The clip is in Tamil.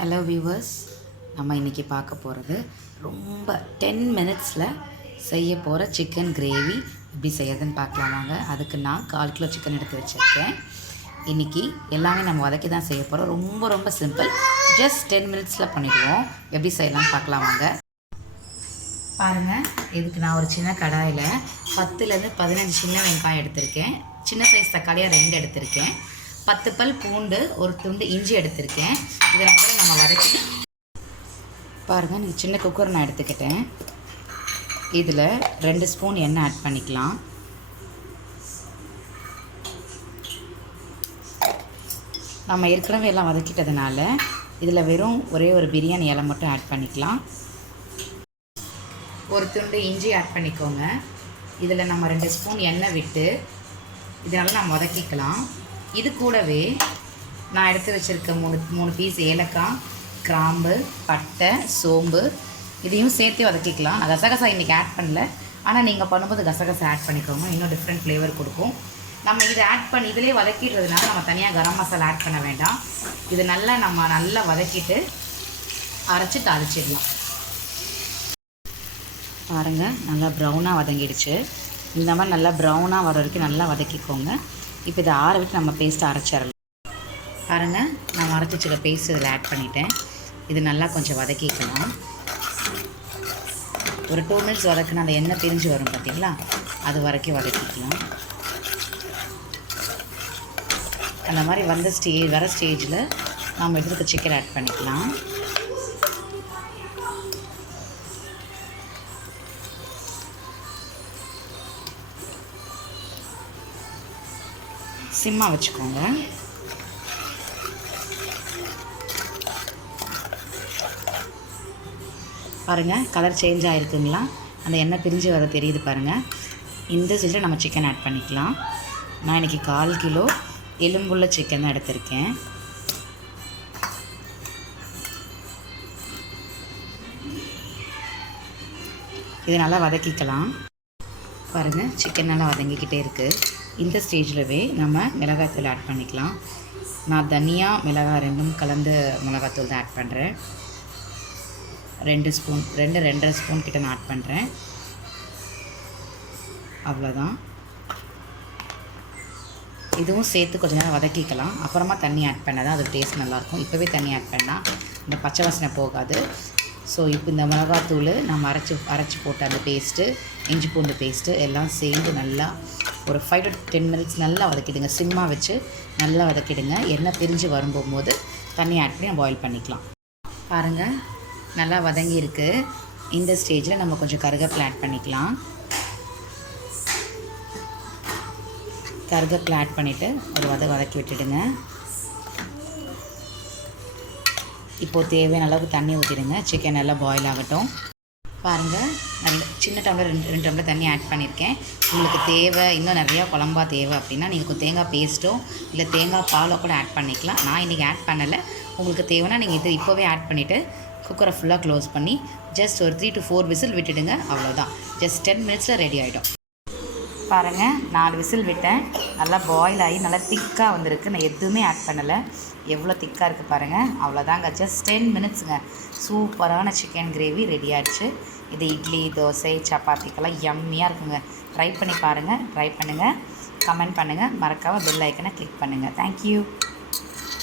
ஹலோ வியூவர்ஸ், நம்ம இன்றைக்கி பார்க்க போகிறது ரொம்ப 10 மினிட்ஸில் செய்ய போகிற சிக்கன் கிரேவி எப்படி செய்யறதுன்னு பார்க்கலாம் வாங்க. அதுக்கு நான் 1/4 கிலோ சிக்கன் எடுத்து வச்சுருக்கேன். இன்றைக்கி எல்லாமே நம்ம வதக்கி தான் செய்ய போகிறோம். ரொம்ப ரொம்ப சிம்பிள். ஜஸ்ட் 10 மினிட்ஸில் பண்ணிவிடுவோம். எப்படி செய்யலாம்னு பார்க்கலாம் வாங்க. பாருங்கள், இதுக்கு நான் ஒரு சின்ன கடாயில் 10லேருந்து 15 சின்ன வெங்காயம் எடுத்திருக்கேன். சின்ன சைஸ் தக்காளியாக 2 எடுத்திருக்கேன். 10 பல் பூண்டு, ஒரு துண்டு இஞ்சி எடுத்திருக்கேன். இதை முதல்ல நம்ம வதக்கி பாருங்கள். நீங்கள் சின்ன குக்கர் நான் எடுத்துக்கிட்டேன். இதில் 2 ஸ்பூன் எண்ணெய் ஆட் பண்ணிக்கலாம். நம்ம ஏற்கனவே எல்லாம் வதக்கிட்டதுனால இதில் வெறும் ஒரே ஒரு பிரியாணி இலை மட்டும் ஆட் பண்ணிக்கலாம். ஒரு துண்டு இஞ்சி ஆட் பண்ணிக்கோங்க. இதில் நம்ம 2 ஸ்பூன் எண்ணெய் விட்டு இதனால் நம்ம வதக்கிக்கலாம். இது கூடவே நான் எடுத்து வச்சுருக்க 3 பீஸ் ஏலக்காய், கிராம்பு, பட்டை, சோம்பு இதையும் சேர்த்து வதக்கிக்கலாம். நான் கசகசா இன்றைக்கி ஆட் பண்ணல, ஆனால் நீங்கள் பண்ணும்போது கசகசா ஆட் பண்ணிக்கோங்க, இன்னும் டிஃப்ரெண்ட் ஃப்ளேவர் கொடுக்கும். நம்ம இதை ஆட் பண்ணி இதிலே வதக்கிடுறதுனால நம்ம தனியாக கரம் மசாலா ஆட் பண்ண வேண்டாம். இது நல்லா வதக்கிட்டு அரைச்சி தாளிச்சிடலாம். பாருங்கள், நல்லா ப்ரௌனாக வதங்கிடுச்சு. இந்த மாதிரி நல்லா ப்ரௌனாக வர வரைக்கும் நல்லா வதக்கிக்கோங்க. இப்போ இதை ஆற விட்டு நம்ம பேஸ்ட்டை அரைச்சிடலாம். பாருங்கள், நான் அரைச்சி வச்சுக்க பேஸ்ட் இதில் ஆட் பண்ணிட்டேன். இது நல்லா கொஞ்சம் வதக்கிக்கலாம். ஒரு 2 மினிட்ஸ் வதக்குனா அந்த எண்ணெய் பிரிஞ்சு வரும் பார்த்திங்களா, அது வரைக்கும் வதக்கிக்கலாம். அந்த மாதிரி வர ஸ்டேஜில் நம்ம எடுத்துக்க சிக்கன் ஆட் பண்ணிக்கலாம். சிம்மாக வச்சுக்கோங்க. பாருங்கள், கலர் சேஞ்ச் ஆகிருக்குங்களா, அந்த எண்ணெய் பிரிஞ்சு வர தெரியுது பாருங்கள். இந்த ஸ்டேஜில் நம்ம சிக்கன் ஆட் பண்ணிக்கலாம். நான் இன்றைக்கி 1/4 கிலோ எலும்புள்ள சிக்கன் தான் எடுத்திருக்கேன். இதை நல்லா வதக்கிக்கலாம். பாருங்கள், சிக்கன் நல்லா வதங்கிக்கிட்டே இருக்குது. இந்த ஸ்டேஜில்வே நம்ம மிளகாய்த்தூள் ஆட் பண்ணிக்கலாம். நான் தனியா மிளகாய் 2ம் கலந்து மிளகாய்த்தூள் தான் ஆட் பண்ணுறேன். 2 ஸ்பூன் 2.5 ஸ்பூன் கிட்ட நான் ஆட் பண்ணுறேன். அவ்வளோதான். இதுவும் சேர்த்து கொஞ்சம் நேரம் வதக்கிக்கலாம். அப்புறமா தண்ணி ஆட் பண்ணால் தான் அது டேஸ்ட் நல்லாயிருக்கும். இப்போவே தண்ணி ஆட் பண்ணால் இந்த பச்சை வாசனை போகாது. ஸோ இப்போ இந்த மிளகாத்தூள் நம்ம அரைச்சி போட்ட அந்த பேஸ்ட்டு, இஞ்சி பூண்டு பேஸ்ட்டு எல்லாம் சேர்ந்து நல்லா ஒரு 5 to 10 மினிட்ஸ் நல்லா வதக்கிடுங்க. சிம்மாக வச்சு நல்லா வதக்கிடுங்க. எண்ணெய் பிரிஞ்சு வரும்போது தண்ணி ஆட் பண்ணி நம்ம பாயில் பண்ணிக்கலாம். பாருங்கள், நல்லா வதங்கி இருக்குது. இந்த ஸ்டேஜில் நம்ம கொஞ்சம் கருவேப்பிலை ஆட் பண்ணிக்கலாம். கருவேப்பிலை ஆட் பண்ணிவிட்டு ஒரு வதக்கி விட்டுடுங்க. இப்போது தேவையான அளவுக்கு தண்ணி ஊற்றிடுங்க. சிக்கன் நல்லா பாயில் ஆகட்டும். பாருங்கள், நல்ல சின்ன டம்ளர் 2 டம்ளர் தண்ணி ஆட் பண்ணியிருக்கேன். உங்களுக்கு தேவை இன்னும் நிறையா குழம்பா தேவை அப்படின்னா நீங்கள் தேங்காய் பேஸ்ட்டோ இல்லை தேங்காய் பாலோ கூட ஆட் பண்ணிக்கலாம். நான் இன்றைக்கி ஆட் பண்ணலை. உங்களுக்கு தேவைன்னா நீங்கள் இது இப்போவே ஆட் பண்ணிவிட்டு குக்கரை ஃபுல்லாக க்ளோஸ் பண்ணி ஜஸ்ட் ஒரு 3 to 4 விசில் விட்டுடுங்க. அவ்வளோதான். ஜஸ்ட் 10 மினிட்ஸில் ரெடி ஆகிடும். பாருங்கள், 4 விசில் விட்டேன். நல்லா பாயில் ஆகி நல்லா திக்காக வந்திருக்கு. நான் எதுவுமே ஆட் பண்ணலை. எவ்வளோ திக்காக இருக்குது பாருங்கள். அவ்வளோதாங்க. ஜஸ்ட் 10 மினிட்ஸுங்க. சூப்பரான சிக்கன் கிரேவி ரெடி ஆகிடுச்சு. இது இட்லி, தோசை, சப்பாத்திக்கெல்லாம் யம்மியாக இருக்குங்க. ட்ரை பண்ணி பாருங்கள். ட்ரை பண்ணுங்கள், கமெண்ட் பண்ணுங்கள். மறக்காமல் பெல் ஐக்கனை கிளிக் பண்ணுங்கள். தேங்க்யூ.